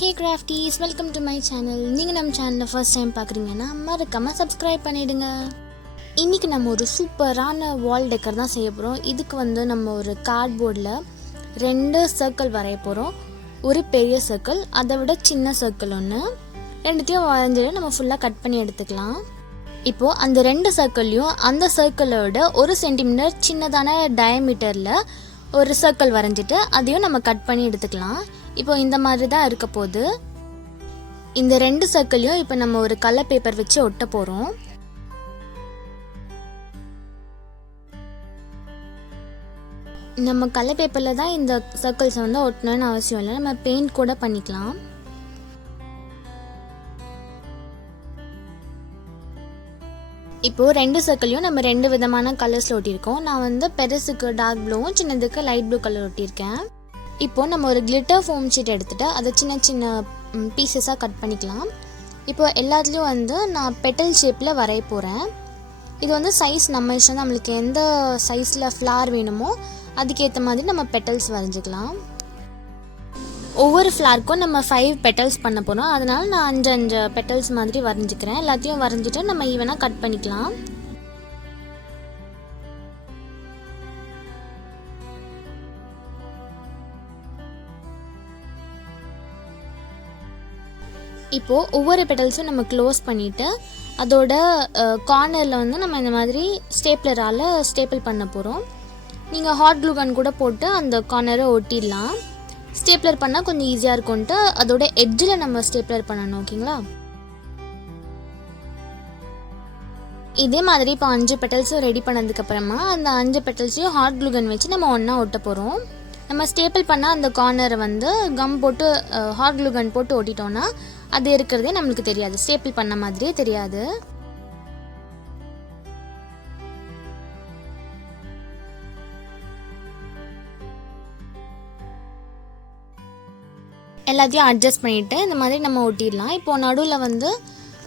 Hey crafties, welcome to my channel. நீங்க நம்ம சேனலை ஃபர்ஸ்ட் டைம் பார்க்குறீங்கன்னா மறக்காம சப்ஸ்கிரைப் பண்ணிடுங்க. இன்னைக்கு நம்ம ஒரு சூப்பரான வால் டெக்கர் தான் செய்ய போகிறோம். இதுக்கு நம்ம ஒரு கார்ட்போர்டில் 2 சர்க்கிள் வரைய போகிறோம். ஒரு பெரிய சர்க்கிள், அதை விட சின்ன சர்க்கிள் ஒன்று, ரெண்டுத்தையும் வரைஞ்சிட்டு நம்ம ஃபுல்லாக கட் பண்ணி எடுத்துக்கலாம். இப்போது அந்த 2 சர்க்கிளையும் அந்த சர்க்கிளோட 1 சென்டிமீட்டர் சின்னதான டயமீட்டரில் ஒரு சர்க்கிள் வரைஞ்சிட்டு அதையும் நம்ம கட் பண்ணி எடுத்துக்கலாம். இப்போ இந்த மாதிரி தான் இருக்க போகுது. இந்த 2 சர்க்கிளையும் இப்போ நம்ம ஒரு கலர் பேப்பர் வச்சு ஒட்ட போகிறோம். நம்ம கலர் பேப்பரில் தான் இந்த சர்க்கிள்ஸை ஒட்டணும்னு அவசியம் இல்லை, நம்ம பெயிண்ட் கூட பண்ணிக்கலாம். இப்போது 2 சர்க்கிளையும் நம்ம 2 விதமான கலர்ஸில் ஒட்டியிருக்கோம். நான் பெருசுக்கு டார்க் ப்ளூவும் சின்னதுக்கு லைட் ப்ளூ கலர் ஒட்டியிருக்கேன். இப்போது நம்ம ஒரு கிளிட்டர் ஃபோம் ஷீட் எடுத்துகிட்டு அதை சின்ன சின்ன பீசஸாக கட் பண்ணிக்கலாம். இப்போது எல்லாத்துலேயும் நான் பெட்டல் ஷேப்பில் வரைய போகிறேன். இது சைஸ் நம்ம இஷ்டம், நம்மளுக்கு எந்த சைஸில் ஃப்ளார் வேணுமோ அதுக்கேற்ற மாதிரி நம்ம பெட்டல்ஸ் வரைஞ்சிக்கலாம். ஒவ்வொரு ஃப்ளாருக்கும் நம்ம 5 பெட்டல்ஸ் பண்ண போகிறோம், அதனால் நான் 5 பெட்டல்ஸ் மாதிரி வரைஞ்சிக்கிறேன். எல்லாத்தையும் வரைஞ்சிட்டு நம்ம ஈவனாக கட் பண்ணிக்கலாம். இப்போது ஒவ்வொரு பெட்டல்ஸும் நம்ம க்ளோஸ் பண்ணிவிட்டு அதோட கார்னரில் நம்ம இந்த மாதிரி ஸ்டேப்லரால் ஸ்டேப்பிள் பண்ண போகிறோம். நீங்கள் ஹாட் க்ளூ கன் கூட போட்டு அந்த கார்னரை ஒட்டிடலாம். ஸ்டேப்லர் பண்ணால் கொஞ்சம் ஈஸியாக இருக்கும்ன்ட்டு அதோட எட்ஜில் நம்ம ஸ்டேப்லர் பண்ணணும். ஓகேங்களா? இதே மாதிரி இப்போ 5 பெட்டல்ஸும் ரெடி பண்ணதுக்கப்புறமா அந்த 5 பெட்டல்ஸையும் ஹாட் க்ளூ கன் வச்சு நம்ம ஒன்றா ஒட்ட போகிறோம். நம்ம ஸ்டேப்பிள் பண்ணால் அந்த கார்னரை கம் போட்டு ஹாட் க்ளூ கன் போட்டு ஒட்டிட்டோன்னா அது இருக்கிறதே நம்மளுக்கு தெரியாது, ஸ்டேப்பிள் பண்ண மாதிரியே தெரியாது. எல்லாத்தையும் அட்ஜஸ்ட் பண்ணிவிட்டு இந்த மாதிரி நம்ம ஒட்டிடலாம். இப்போது நடுவில்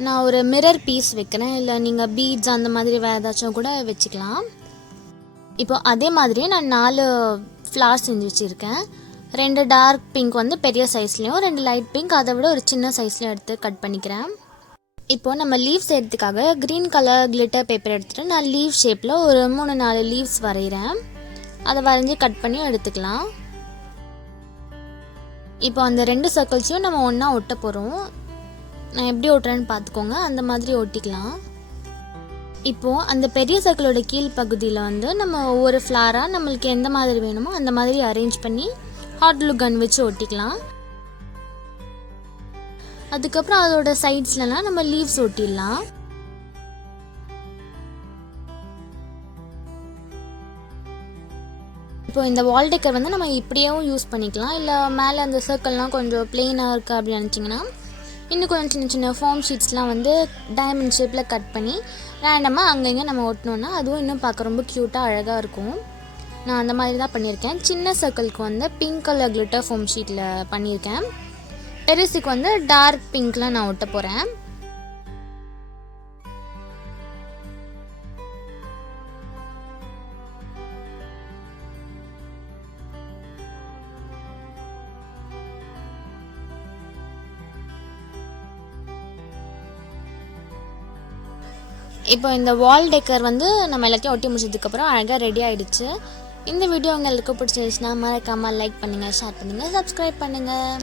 நான் ஒரு மிரர் பீஸ் வைக்கிறேன், இல்லை நீங்கள் பீட்ஸ் அந்த மாதிரி வேறு ஏதாச்சும் கூட வச்சுக்கலாம். இப்போ அதே மாதிரியே நான் 4 ஃப்ளார்ஸ் செஞ்சு வச்சுருக்கேன். 2 டார்க் பிங்க் பெரிய சைஸ்லேயும் 2 லைட் பிங்க் அதை விட ஒரு சின்ன சைஸ்லையும் எடுத்து கட் பண்ணிக்கிறேன். இப்போது நம்ம லீவ்ஸ் எடுத்துக்காக க்ரீன் கலர் கிளிட்டர் பேப்பர் எடுத்துகிட்டு நான் லீவ் ஷேப்பில் ஒரு 3-4 லீவ்ஸ் வரைகிறேன். அதை வரைஞ்சி கட் பண்ணி எடுத்துக்கலாம். இப்போ அந்த 2 சர்க்கிள்ஸையும் நம்ம ஒன்றா ஒட்ட போகிறோம். நான் எப்படி ஒட்டுறேன்னு பார்த்துக்கோங்க, அந்த மாதிரி ஒட்டிக்கலாம். இப்போது அந்த பெரிய சர்க்கிளோட கீழ் பகுதியில் நம்ம ஒவ்வொரு ஃப்ளாராக நம்மளுக்கு எந்த மாதிரி வேணுமோ அந்த மாதிரி அரேஞ்ச் பண்ணி ஹாட் க்ளூ கன் வச்சு ஒட்டிக்கலாம். அதுக்கப்புறம் அதோட சைட்ஸ்லாம் நம்ம லீவ்ஸ் ஒட்டிடலாம். இப்போ இந்த வால் டெக்கர் நம்ம இப்படியேவும் யூஸ் பண்ணிக்கலாம், இல்லை மேலே அந்த சர்க்கிள்லாம் கொஞ்சம் பிளெயினாக இருக்குது அப்படின்னு நினச்சிங்கன்னா இன்னும் கொஞ்சம் சின்ன சின்ன ஃபார்ம் ஷீட்ஸ்லாம் டைமண்ட் ஷேப்பில் கட் பண்ணி ரேண்டமாக அங்கங்கே நம்ம ஒட்டினோன்னா அதுவும் இன்னும் பார்க்க ரொம்ப க்யூட்டாக அழகாக இருக்கும். நான் அந்த மாதிரி தான் பண்ணியிருக்கேன். சின்ன சர்க்கிளுக்கு பிங்க் கலர் கிளிட்டர் ஃபோம் ஷீட்டில் பண்ணியிருக்கேன். பெருசுக்கு டார்க் பிங்க்லாம் நான் ஒட்ட போகிறேன். இப்போ இந்த வால் டெக்கர் நம்ம எல்லாத்தையும் ஒட்டி முடிச்சதுக்கப்புறம் அழகாக ரெடி ஆகிடுச்சு. இந்த வீடியோ உங்களுக்கு பிடிச்சிருந்துச்சுன்னா மறக்காமல் லைக் பண்ணுங்கள், ஷேர் பண்ணுங்கள், சப்ஸ்கிரைப் பண்ணுங்கள்.